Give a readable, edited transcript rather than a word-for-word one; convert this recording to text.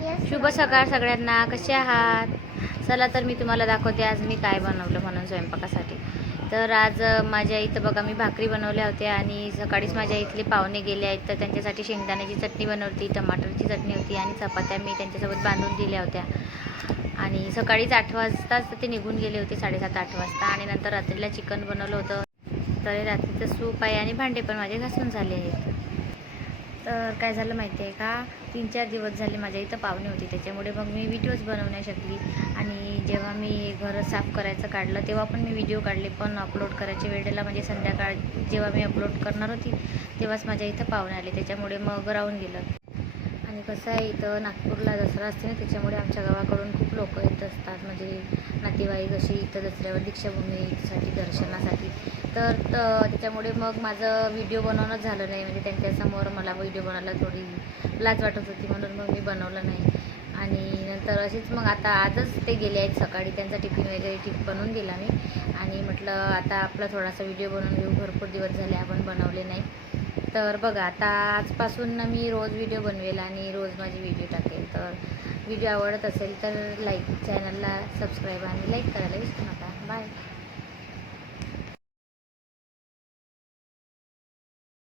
शुभ सकाळ सगळ्यांना, कसे आहात? चला तर मी तुम्हाला दाखवते आज मी काय बनवलं म्हणून स्वयंपाकासाठी. तर आज माझ्या इथं बघा मी भाकरी बनवल्या होत्या आणि सकाळीच माझ्या इथले पाहुणे गेले आहेत तर त्यांच्यासाठी शेंगदाण्याची चटणी बनवली, टमाटरची चटणी होती आणि चपात्या मी त्यांच्यासोबत बांधून दिल्या होत्या. आणि सकाळीच 8 वाजताच ते निघून गेले होते, 7:30-8 वाजता. आणि नंतर रात्रीला चिकन बनवलं होतं. तर रात्रीचं सूप आहे आणि भांडे पण माझे घासून झाले आहेत. तर काय झालं माहिती आहे का, 3-4 दिवस झाले माझ्या इथं पाहुणे होते, त्याच्यामुळे मग मी व्हिडिओज बनवू नाही शकली. आणि जेव्हा मी घर साफ करायचं काढलं तेव्हा पण मी व्हिडिओ काढले, पण अपलोड करायच्या वेळेला म्हणजे संध्याकाळ जेव्हा मी अपलोड करणार होती तेव्हाच माझ्या इथं पाहुणे आले, त्याच्यामुळे मग राहून गेलं. आणि कसं आहे, इथं नागपूरला दसरा असते ना, त्याच्यामुळे आमच्या गावाकडून खूप लोक येत असतात, म्हणजे नातेवाईक अशी इथं दसऱ्यावर दीक्षाभूमीसाठी दर्शनासाठी. तर त्याच्यामुळे मग माझं व्हिडिओ बनवणंच झालं नाही, म्हणजे त्यांच्यासमोर मला व्हिडिओ बनवायला थोडी लाज वाटत होती, म्हणून मग मी बनवलं नाही. आणि नंतर असेच मग आता आजच ते गेले आहेत सकाळी, त्यांचा टिफिन वगैरे बनवून दिला मी. आणि म्हटलं आता आपला थोडासा व्हिडिओ बनवून घेऊ, भरपूर दिवस झाले आपण बनवले नाही. तर बघा आता आजपासून मी रोज व्हिडिओ बनवेल आणि रोज माझी व्हिडिओ टाकेल. तर व्हिडिओ आवडत असेल तर चॅनलला सबस्क्राईब आणि लाईक करायला विसरू नका. बाय.